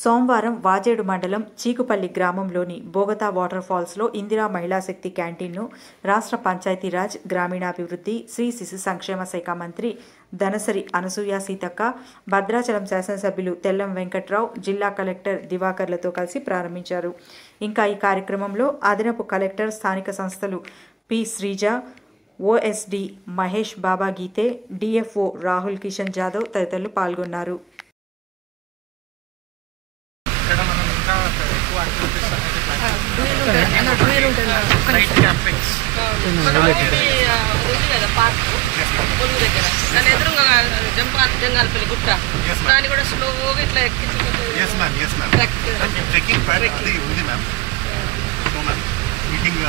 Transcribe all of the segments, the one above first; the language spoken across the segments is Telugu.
సోమవారం వాజేడు మండలం చీకుపల్లి గ్రామంలోని బోగతా వాటర్ ఫాల్స్లో ఇందిరా మహిళా శక్తి క్యాంటీన్ను రాష్ట్ర పంచాయతీరాజ్ గ్రామీణాభివృద్ధి శ్రీ శిశు సంక్షేమ శాఖ మంత్రి ధనసరి అనసూయ సీతక్క, భద్రాచలం శాసనసభ్యులు తెల్లం వెంకట్రావు, జిల్లా కలెక్టర్ దివాకర్లతో కలిసి ప్రారంభించారు. ఇంకా ఈ కార్యక్రమంలో అదనపు కలెక్టర్, స్థానిక సంస్థలు పి శ్రీజ, ఓఎస్డి మహేష్ బాబా గీతే, డిఎఫ్ఓ రాహుల్ కిషన్ జాదవ్ తదితరులు పాల్గొన్నారు. జంగాలపల్లి గుట్ట దాన్ని కూడా స్లోగా ఇట్లా మీటింగ్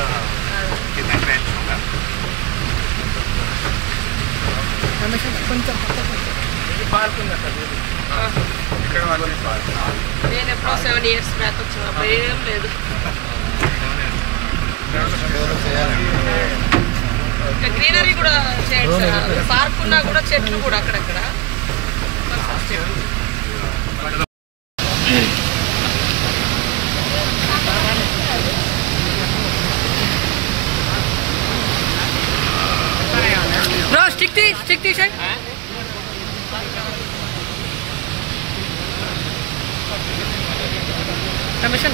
కొంచెం నేను ఎప్పుడో 7 years బ్యాక్ వచ్చినప్పుడు ఏం లేదు. గ్రీనరీ కూడా చేయండి సార్. పార్క్ ఉన్నా కూడా చెట్లు కూడా అక్కడక్కడ. బ్రో స్టిక్ తీసేయ్. Permission.